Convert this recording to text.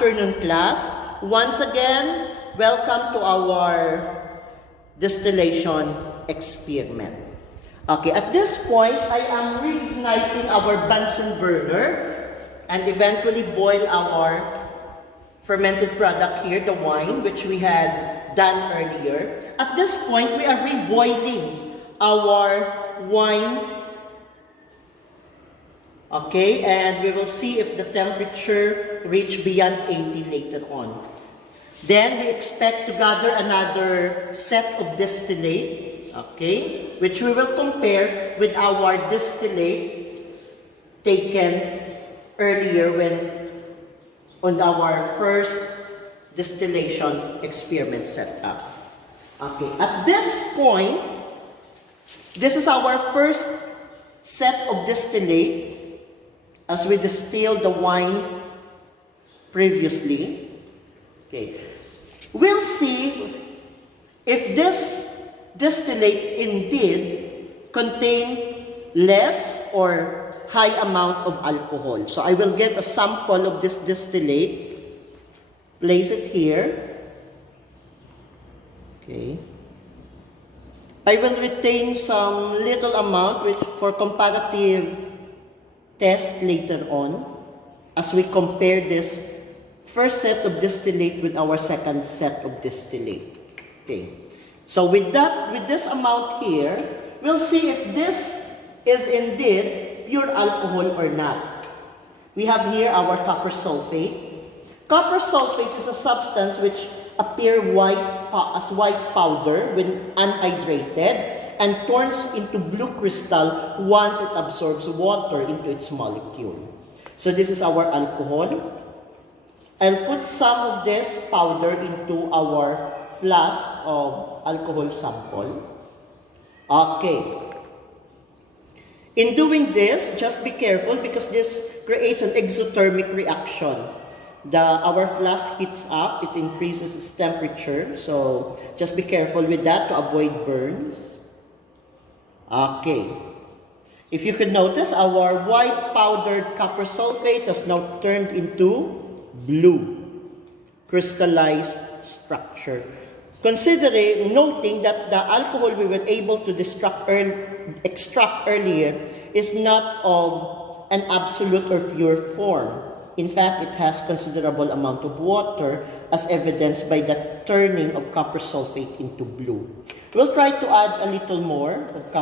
afternoon, class. Once again, welcome to our distillation experiment. Okay, at this point, I am reigniting our Bunsen burner and eventually boil our fermented product here, the wine, which we had done earlier. At this point, we are reboiling our wine. Okay, and we will see if the temperature reach beyond 80 later on. Then we expect to gather another set of distillate, okay, which we will compare with our distillate taken earlier when on our first distillation experiment setup. Okay, at this point, this is our first set of distillate as we distilled the wine previously. Okay. We'll see if this distillate indeed contain less or high amount of alcohol. So I will get a sample of this distillate, place it here. Okay. I will retain some little amount which for comparative test later on as we compare this first set of distillate with our second set of distillate. Okay. So with this amount here, we'll see if this is indeed pure alcohol or not. We have here our copper sulfate. Copper sulfate is a substance which appears as white powder when unhydrated and turns into blue crystal once it absorbs water into its molecule. So this is our alcohol. I'll put some of this powder into our flask of alcohol sample. Okay. In doing this, just be careful because this creates an exothermic reaction. Our flask heats up, it increases its temperature. So just be careful with that to avoid burns. Okay. If you could notice, our white powdered copper sulfate has now turned into blue crystallized structure. Noting that the alcohol we were able to extract earlier is not of an absolute or pure form. In fact, it has considerable amount of water as evidenced by the turning of copper sulfate into blue. We'll try to add a little more of copper